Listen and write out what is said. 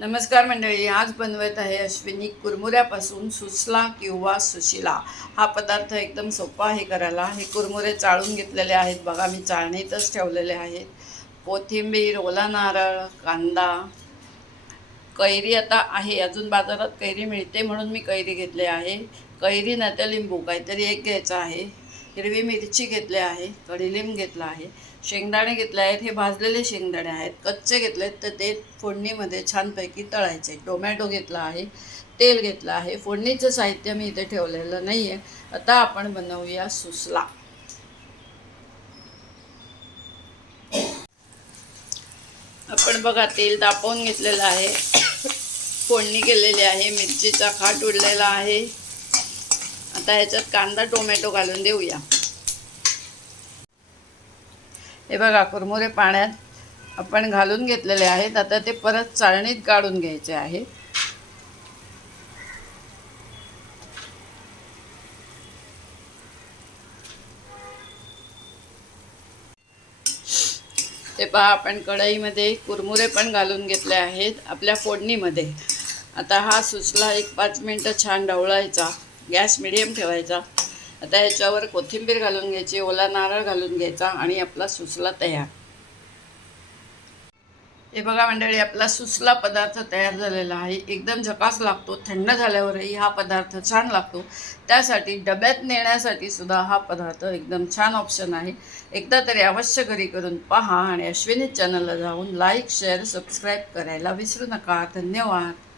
नमस्कार मंडळी, आज बनवत आहे अश्विनी कुरमुऱ्यापासून सुसला किंवा सुशिला। हा पदार्थ एकदम सोपा आहे करायला। हे कुरमुरे चाळून घेतलेले आहेत बघा, मी चाळणीतच ठेवलेले आहेत। कोथिंबीर, ओला नारळ, कांदा, कैरी आता आहे, अजून बाजारात कैरी मिळते म्हणून मी कैरी घेतले आहे। कैरी न तर लिंबू काहीतरी एक घ्यायचं आहे। हिरवी मिरची घेतली आहे, कढीलिंब घेतला आहे, शेंगदाणे घेतले आहेत। हे भाजलेले शेंगदाणे आहेत, कच्चे घेतलेत तर ते फोडणीमध्ये छानपैकी तळायचे। टोमॅटो घेतला आहे, तेल घेतलं आहे। फोडणीचं साहित्य मी इथे ठेवलेलं नाही आहे। आता आपण बनवूया सुसला। आपण बघा तेल तापवून घेतलेलं आहे, फोडणी केलेली आहे, मिरचीचा खाट उडलेला आहे। आता ह्याच्यात कांदा टोमॅटो घालून देऊया। हे बघा कुरमुरे पाण्यात आपण घालून घेतलेले आहेत। आता ते परत चाळणीत काढून घ्यायचे आहे। ते पहा, आपण कढईमध्ये कुरमुरे पण घालून घेतले आहेत आपल्या फोडणीमध्ये। आता हा सुसला एक 5 मिनटं छान ढवळायचा, गॅस मिडियम ठेवायचा। आता ह्याच्यावर कोथिंबीर घालून घ्यायची, ओला नारळ घालून घ्यायचा आणि आपला सुसला तयार। हे बघा मंडळी, आपला सुसला पदार्थ तयार झालेला आहे। एकदम झकास लागतो, थंड झाल्यावरही हा पदार्थ छान लागतो। त्यासाठी डब्यात नेण्यासाठी सुद्धा हा पदार्थ एकदम छान ऑप्शन आहे। एकदा तरी अवश्य घरी करून पहा आणि अश्विनी चॅनलला जाऊन लाईक, शेअर, सबस्क्राईब करायला विसरू नका। धन्यवाद।